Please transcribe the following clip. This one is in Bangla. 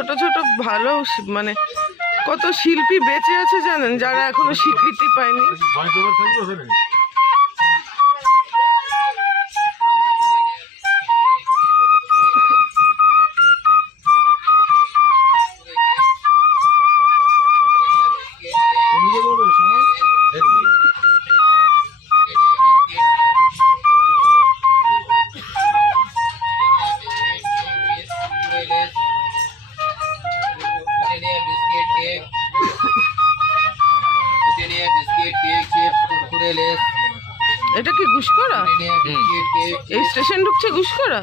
ছোট ছোট ভালো মানে কত শিল্পী বেঁচে আছে জানেন, যারা এখনো স্বীকৃতি পায়নি। এটা কি ঘুষখোরা? এই স্টেশন ঢুকছে ঘুষখোরা?